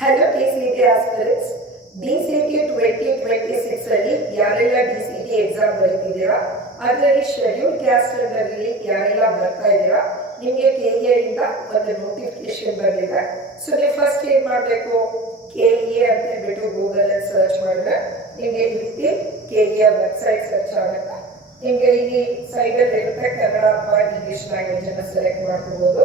Hello DCT aspirants. DCT 2026 ಅಲ್ಲಿ ಯಾರೆಲ್ಲ DCT exam ಬರೀತಿದ್ದೀರಾ, ಅದರಲ್ಲಿ ಶೆಡ್ಯೂಲ್ ಕ್ಯಾಸ್ಟ್ ಅಲ್ಲಿ ಯಾರೆಲ್ಲ ಬರ್ತಾ ಇದ್ದೀರಾ, ನಿಮಗೆ ಕೆಇಎ ಇಂದ ಒಂದು ನೋಟಿಫಿಕೇಶನ್ ಬಂದಿದೆ. ಸೊ ನೀವು ಫಸ್ಟ್ ಏನು ಮಾಡಬೇಕು, ಕೆಇಎ ಅಂತ ಹೇಳ್ಬಿಟ್ಟು ಗೂಗಲ್ ಅಲ್ಲಿ ಸರ್ಚ್ ಮಾಡಿದ್ರೆ ನಿಮಗೆ ಈ ರೀತಿ ಕೆಇಎ ವೆಬ್ಸೈಟ್ ಸರ್ಚ್ ಆಗುತ್ತೆ. ನಿಮಗೆ ಇಲ್ಲಿ ಸೈಡಲ್ಲಿ ಇರುತ್ತೆ ಕನ್ನಡ ಅಥವಾ ಇಂಗ್ಲಿಷ್ ಲ್ಯಾಂಗ್ವೇಜ್ ಅನ್ನು ಸೆಲೆಕ್ಟ್ ಮಾಡ್ಕೋಬಹುದು.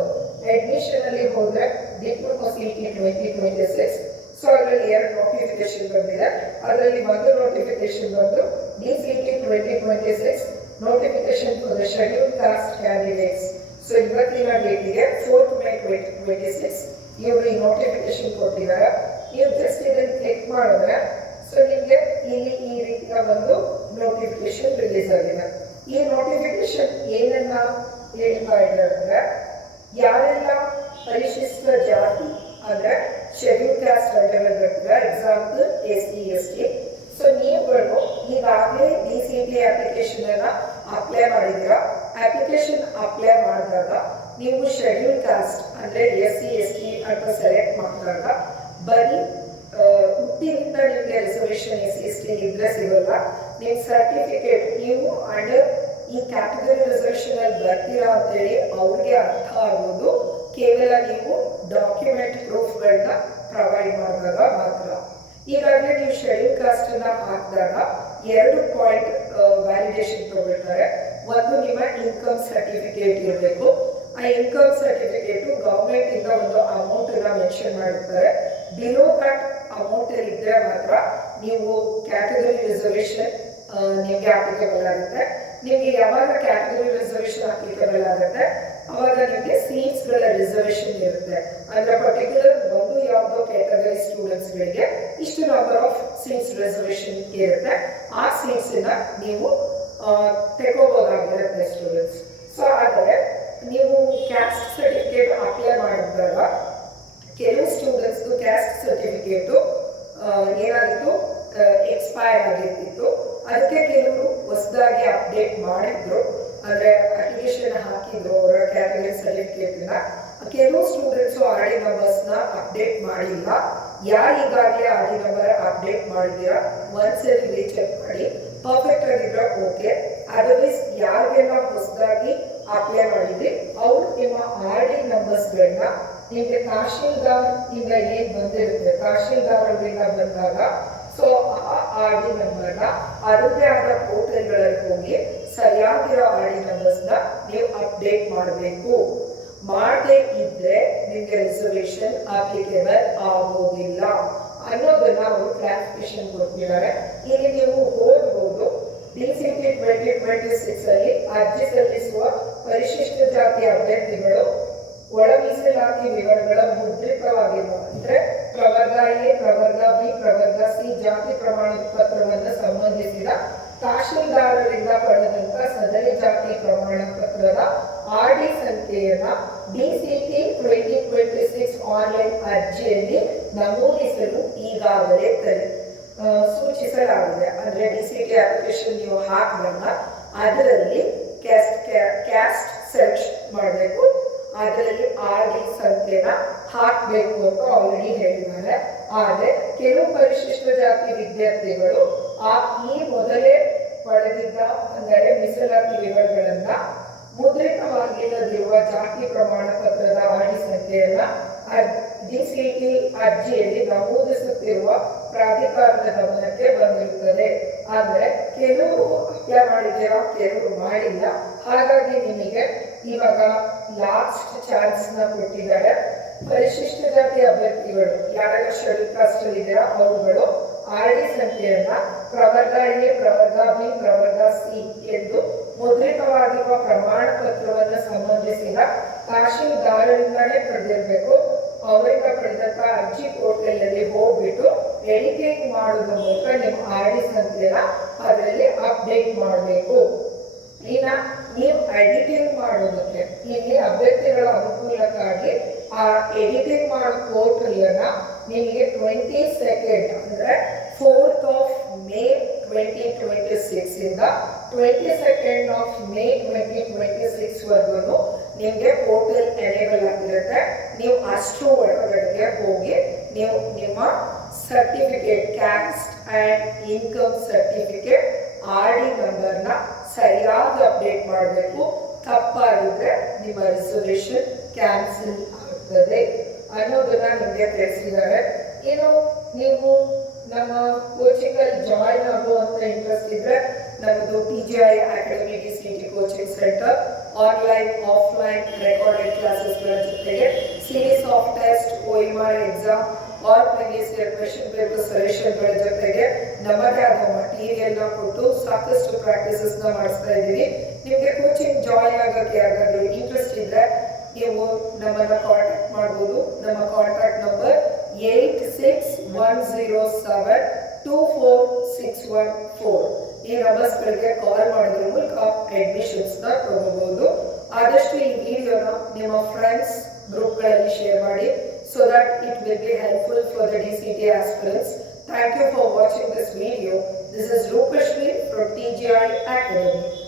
ಅಡ್ಮಿಷನ್ ಅಲ್ಲಿ ಹೋದ್ರೆ ಡಿಪ್ಲೊಮಾ ಸಿಟಿ 2026. ಸೊ ಅದರಲ್ಲಿ ಎರಡು ನೋಟಿಫಿಕೇಶನ್ ಬಂದಿದೆ. ಅದರಲ್ಲಿ ಒಂದು ನೋಟಿಫಿಕೇಶನ್ ಬಂದು DCT 2026 notification for the schedule caste candidates. So ಇವತ್ತಿನ ಡೇಟಿಗೆ 4th May 2026 ಇವರು ಈ ನೋಟಿಫಿಕೇಶನ್ ಕೊಟ್ಟಿದ್ದಾರೆ. ನೀವು ಜಸ್ಟ್ ಇದನ್ನು ಕ್ಲಿಕ್ ಮಾಡಿದ್ರೆ ಸೊ ನಿಮಗೆ ಇಲ್ಲಿ ಈ ರೀತಿಯ ಒಂದು ನೋಟಿಫಿಕೇಶನ್ ರಿಲೀಸ್ ಆಗಿದೆ. ಈ ನೋಟಿಫಿಕೇಶನ್ ಏನನ್ನ ಹೇಳ್ತಾ ಇದೆ ಅಂದ್ರೆ, ಯಾರೆಲ್ಲ ಪರಿಶಿಷ್ಟ ಜಾತಿ ಅಂದ್ರೆ ಶೆಡ್ಯೂಲ್ ಕ್ಯಾಸ್ಟ್ ಅಂಡರ್ ಬರ್ತೀರಾ, ಎಕ್ಸಾಂಪಲ್ SC/ST. ಸೊ ನೀವುಗಳು ಈಗಾಗಲೇ ಡಿಸಿಟಿ ಅಪ್ಲಿಕೇಶನ್ ಅನ್ನ ಅಪ್ಲೈ ಮಾಡಿದ್ದೀರಾ. ಅಪ್ಲಿಕೇಶನ್ ಅಪ್ಲೈ ಮಾಡಿದಾಗ ನೀವು ಶೆಡ್ಯೂಲ್ ಕಾಸ್ಟ್ ಅಂದ್ರೆ SC/ST ಅಂತ ಸೆಲೆಕ್ಟ್ ಮಾಡಿದಾಗ ಬರೀ ಹುಟ್ಟಿನಿಂದ ನಿಮಗೆ ರಿಸರ್ವೇಶನ್ SC/ST ಇದ್ರೆ ಸಿಗಲ್ಲ. ನಿಮ್ಮ ಸರ್ಟಿಫಿಕೇಟ್ ನೀವು ಅಂಡರ್ ಈ ಕ್ಯಾಟಗರಿ ರಿಸರ್ವೇಶನ್ ಅಲ್ಲಿ ಬರ್ತೀರಾ ಅಂತೇಳಿ ಅವ್ರಿಗೆ ಅರ್ಥ ಆಗೋದು ಕೇವಲ ನೀವು ಡಾಕ್ಯುಮೆಂಟ್ ಪ್ರೂಫ್ಗಳನ್ನ ಪ್ರೊವೈಡ್ ಮಾಡಿದಾಗ ಮಾತ್ರ. ಈಗಾಗಲೇ ನೀವು ಶೆಡ್ಯೂಲ್ ಕಾಸ್ಟ್ ಅನ್ನ ಹಾಕಿದಾಗ 2 ಪಾಯಿಂಟ್ ವ್ಯಾಲಿಡೇಷನ್ ತಗೊಳ್ತಾರೆ. ಒಂದು ನಿಮ್ಮ ಇನ್ಕಮ್ ಸರ್ಟಿಫಿಕೇಟ್ ಇರಬೇಕು. ಆ ಇನ್ಕಮ್ ಸರ್ಟಿಫಿಕೇಟ್ ಗವರ್ಮೆಂಟ್ ಇಂದ ಒಂದು ಅಮೌಂಟ್ ಅನ್ನ ಮೆನ್ಷನ್ ಮಾಡಿರ್ತಾರೆ. ಬಿಲೋ ದಟ್ ಅಮೌಂಟ್ ಇದ್ರೆ ಮಾತ್ರ ನೀವು ಕ್ಯಾಟಗರಿ ರಿಸರ್ವೇಶನ್ ನಿಮಗೆ ಅಪ್ಲಿಕೇಬಲ್ ಆಗುತ್ತೆ. ನಿಮಗೆ ಯಾವಾಗ ಕ್ಯಾಟಗರಿ ರಿಸರ್ವೇಶನ್ ಅಪ್ಲಿಕೇಬಲ್ ಆಗುತ್ತೆ ಅವಾಗ ನಿಮಗೆ ಸೀಟ್ಸ್ಗಳ ರಿಸರ್ವೇಶನ್ ಇರುತ್ತೆ. ಅಂದ್ರೆ ಪರ್ಟಿಕ್ಯುಲರ್ ಒಂದು ಯಾವುದೋ ಕ್ಯಾಟಗರಿ ಸ್ಟೂಡೆಂಟ್ಸ್ಗಳಿಗೆ ಇಷ್ಟು ನಂಬರ್ ಆಫ್ ಸೀಟ್ಸ್ ರಿಸರ್ವೇಶನ್ ಇರುತ್ತೆ. ಆ ಸೀಟ್ಸ್ ನೀವು ತಗೋಬಹುದಾಗಿರುತ್ತೆ ಸ್ಟೂಡೆಂಟ್ಸ್. ಸೊ ಆದರೆ ನೀವು ಕ್ಯಾಸ್ಟ್ ಸರ್ಟಿಫಿಕೇಟ್ ಅಪ್ಲೈ ಮಾಡಿದಾಗ ಕೆಲವು ಸ್ಟೂಡೆಂಟ್ಸ್ ಕ್ಯಾಸ್ಟ್ ಸರ್ಟಿಫಿಕೇಟ್ ಏನಾಗಿತ್ತು, ಎಕ್ಸ್ಪೈರ್ ಆಗಿರ್ತಿತ್ತು. ಅದಕ್ಕೆ ಕೆಲವರು ಹೊಸದಾಗಿ ಅಪ್ಡೇಟ್ ಮಾಡಿದ್ರು, ಅಂದ್ರೆ ಅಪ್ಲಿಕೇಶನ್ ಹಾಕಿದ್ರು ಅವರ ಕ್ಯಾಟಗರಿ ಸರ್ಟಿಫಿಕೇಟ್ ನ. ಕೆಲವು ಸ್ಟೂಡೆಂಟ್ಸ್ ಆರ್ಡಿ ನಂಬರ್ಸ್ ನ ಅಪ್ಡೇಟ್ ಮಾಡಿಲ್ಲ. ಯಾರು ಈಗಾಗಲೇ ಆರ್ಡಿ ನಂಬರ್ ಅಪ್ಡೇಟ್ ಮಾಡಿದ್ದೀರಾ ಒಂದ್ಸರಿ ರೀಚೆಕ್ ಮಾಡಿ. ಪರ್ಫೆಕ್ಟ್ ಆಗಿದ್ರೆ ಓಕೆ. ಅದರ್ವೈಸ್ ಯಾರಿಗೆಲ್ಲ ಹೊಸದಾಗಿ ಅಪ್ಲೈ ಮಾಡಿದ್ರಿ ಅವ್ರು ನಿಮ್ಮ ಆರ್ಡಿ ನಂಬರ್ಸ್ಗಳನ್ನ ನಿಮಗೆ ತಹಶೀಲ್ದಾರ್ ಇಂದ ಏನ್ ಬಂದಿರುತ್ತೆ, ತಹಶೀಲ್ದಾರ್ ಅವರಿಂದ ಬಂದಾಗ ಸೊ ಆ ಆರ್ಡಿ ನಂಬರ್ನ ಅದರದೇ ಆದ ಪೋರ್ಟಲ್ಗಳಲ್ಲಿ ಹೋಗಿ ಸರಿಯಾಗಿರೋ ಆರ್ಡಿ ನಂಬರ್ಸ್ನ ನೀವು ಅಪ್ಡೇಟ್ ಮಾಡಬೇಕು. ಮಾಡದೇ ಇದ್ರೆ ನಿಮಗೆ ರಿಸರ್ವೇಶನ್ ಅಪ್ಲಿಕೇಬಲ್ ಆಗೋದಿಲ್ಲ ಅನ್ನೋದನ್ನ ಅವರು ಕ್ಲಾರಿಫಿಕೇಶನ್ ಕೊಟ್ಟಿದ್ದಾರೆ. ಇಲ್ಲಿ ನೀವು ಓದಬಹುದು. ಡಿಸಿಟಿ 2026 ಅಲ್ಲಿ ಅರ್ಜಿ ಸಲ್ಲಿಸುವ ಪರಿಶಿಷ್ಟ ಜಾತಿ ಅಭ್ಯರ್ಥಿಗಳು ಒಳ ಮೀಸಲಾತಿ ವಿವರಗಳ ಮುದ್ರಿತವಾಗಿರುವ ಅಂದ್ರೆ ಪ್ರವರ್ಗ ಎ, ಪ್ರವರ್ಗ ಬಿ, ಪ್ರವರ್ಗ ಸಿ ಜಾತಿ ಪ್ರಮಾಣ ಪತ್ರವನ್ನು ಸಂಬಂಧಿಸಿದ ತಹಶೀಲ್ದಾರರಿಂದ ಪಡೆದಂತ ಸದರಿ ಜಾತಿ ಪ್ರಮಾಣ ಪತ್ರದ ಆರ್ಡಿ ಸಂಖ್ಯೆಯನ್ನ ಡಿಸಿಟಿ 2026 ಆನ್ಲೈನ್ ಅರ್ಜಿಯಲ್ಲಿ ನಮೂದಿಸಲು ಈಗಾಗಲೇ ಸೂಚಿಸಲಾಗಿದೆ. ಅಂದ್ರೆ ಡಿಸಿಟಿ ಅಪ್ಲಿಕೇಶನ್ ನೀವು ಹಾಕಿದಾಗ ಅದರಲ್ಲಿ ಕ್ಯಾಸ್ಟ್ ಸರ್ಚ್ ಮಾಡಬೇಕು, ಅದರಲ್ಲಿ ಆರ್ಡಿ ಸಂಖ್ಯೆನ ಹಾಕಬೇಕು ಅಂತ ಆಲ್ರೆಡಿ ಹೇಳಿದ್ದಾರೆ. ಆದರೆ ಕೆಲವು ಪರಿಶಿಷ್ಟ ಜಾತಿ ವಿದ್ಯಾರ್ಥಿಗಳು ಈ ಮೊದಲೇ ಪಡೆದಿದ್ದ ಅಂದರೆ ಮೀಸಲಾತಿ ವಿವರಗಳನ್ನ ಮುದ್ರಿತವಾಗಿಲ್ಲದಿರುವ ಜಾತಿ ಪ್ರಮಾಣ ಪತ್ರದ ಆರ್ಡಿ ಸಂಖ್ಯೆಯನ್ನ ಡಿಸಿಟಿ ಅರ್ಜಿಯಲ್ಲಿ ನಮೂದಿಸುತ್ತಿರುವ ಪ್ರಾಧಿಕಾರದ ಗಮನಕ್ಕೆ ಬಂದಿರುತ್ತದೆ. ಅಂದ್ರೆ ಕೆಲವರು ಅಪ್ಲೈ ಮಾಡಿದ್ದೀರಾ, ಕೆಲವರು ಮಾಡಿಲ್ಲ. ಹಾಗಾಗಿ ನಿಮಗೆ ಇವಾಗ ಲಾಸ್ಟ್ ಚಾನ್ಸ್ ನ ಕೊಟ್ಟಿದ್ದಾರೆ. ಪರಿಶಿಷ್ಟ ಜಾತಿ ಅಭ್ಯರ್ಥಿಗಳು ಯಾರೆಲ್ಲ ಶೆಡ್ಯೂಲ್ ಕಾಸ್ಟ್ ಅಲ್ಲಿ ಇದ್ದೀರಾ ಅವುಗಳು ಆರ್ಡಿ ಸಂಖ್ಯೆಯನ್ನ ಪ್ರವರ್ಗ ಎ, ಪ್ರವರ್ಗ ಬಿ, ಪ್ರವರ್ಗ ಸಿ ಎಂದು ಮುದ್ರಿತವಾಗಿರುವ ಪ್ರಮಾಣ ಪತ್ರವನ್ನು ಸಂಬಂಧಿಸಿದ ತಹಶೀಲ್ದಾರರಿಂದಲೇ ಪಡೆದಿರಬೇಕು. ಅವರಿಂದ ಪಡೆದಂತ ಅರ್ಜಿ ಪೋರ್ಟಲ್ ಅಲ್ಲಿ ಹೋಗ್ಬಿಟ್ಟು ಎಡಿಟಿಂಗ್ ಮಾಡೋದ್ರ ಮೂಲಕ ನಿಮ್ಮ ಆರ್ಡಿ ಸಂಖ್ಯೆನ ಅದರಲ್ಲಿ ಅಪ್ಡೇಟ್ ಮಾಡಬೇಕು. ಇನ್ನ ನೀವು ಎಡಿಟಿಂಗ್ ಮಾಡೋದಕ್ಕೆ ಇಲ್ಲಿ ಅಭ್ಯರ್ಥಿಗಳ ಅನುಕೂಲಕ್ಕಾಗಿ ಆ ಎಡಿಟಿಂಗ್ ಮಾಡೋ ಪೋರ್ಟಲ್ ಅನ್ನ ನಿಮಗೆ 22nd ಅಂದ್ರೆ 4th May 2026 ಇಂದ 22nd May 2026 ವರೆಗೂ ನಿಮಗೆ ಪೋರ್ಟಲ್ ಎನೇಬಲ್ ಆಗಿರುತ್ತೆ. ನೀವು ಅಷ್ಟು ಒಳಗಡೆಗೆ ಹೋಗಿ ನೀವು ನಿಮ್ಮ ನಿಮ್ಮ certificate caste and income certificate RD ನಂಬರ್ನ ಸರಿಯಾಗಿ ಅಪ್ಡೇಟ್ ಮಾಡಬೇಕು. ತಪ್ಪಾಗಿದ್ರೆ ನಿಮ್ಮ ರಿಸರ್ವೇಷನ್ ಕ್ಯಾನ್ಸಲ್ ಆಗ್ತದೆ ಅನ್ನೋದನ್ನ ನಿಮಗೆ ತಿಳಿಸಿದ್ದಾರೆ. ಏನು ನೀವು ನಮ್ಮ ಕೋಚಿಂಗಲ್ಲಿ ಜಾಯಿನ್ ಆಗುವಂತ ಇಂಟ್ರೆಸ್ಟ್ ಇದ್ರೆ ನಮ್ಮದು TGI academy DCT coaching centre online offline recorded ಕ್ಲಾಸಸ್ಗಳ ಜೊತೆಗೆ series of test OMR exam all previous year question paper ಸೊಲ್ಯೂಷನ್ಗಳ ಜೊತೆಗೆ ನಮ್ಮದೇ ಆದ ಮಟೀರಿಯಲ್ನ ಕೊಟ್ಟು ಸಾಕಷ್ಟು ಪ್ರಾಕ್ಟೀಸಸ್ನ ಮಾಡಿಸ್ತಾ ಇದ್ದೀವಿ. ನಿಮಗೆ ಕೋಚಿಂಗ್ ಜಾಯಿನ್ ಆಗೋಕ್ಕೆ ಯಾರಾದರೂ ಇಂಟ್ರೆಸ್ಟ್ ಇದ್ದರೆ ನೀವು ನಮ್ಮನ್ನು ಕಾಂಟ್ಯಾಕ್ಟ್ ಮಾಡ್ಬೋದು. ನಮ್ಮ ಕಾಂಟ್ಯಾಕ್ಟ್ ನಂಬರ್ 8610724614. ಈ ನಂಬರ್ಸ್ಗಳಿಗೆ ಕಾಲ್ ಮಾಡೋದ್ರ ಮೂಲಕ ಅಡ್ಮಿಷನ್ಸ್ನ ತಗೋಬಹುದು. ಆದಷ್ಟು ಈ ವಿಡಿಯೋನ ನಿಮ್ಮ ಫ್ರೆಂಡ್ಸ್ ಗ್ರೂಪ್ಗಳಲ್ಲಿ ಶೇರ್ ಮಾಡಿ so that it will be helpful for the DCT aspirants. Thank you for watching this video. This is Rupashri from TGI Academy.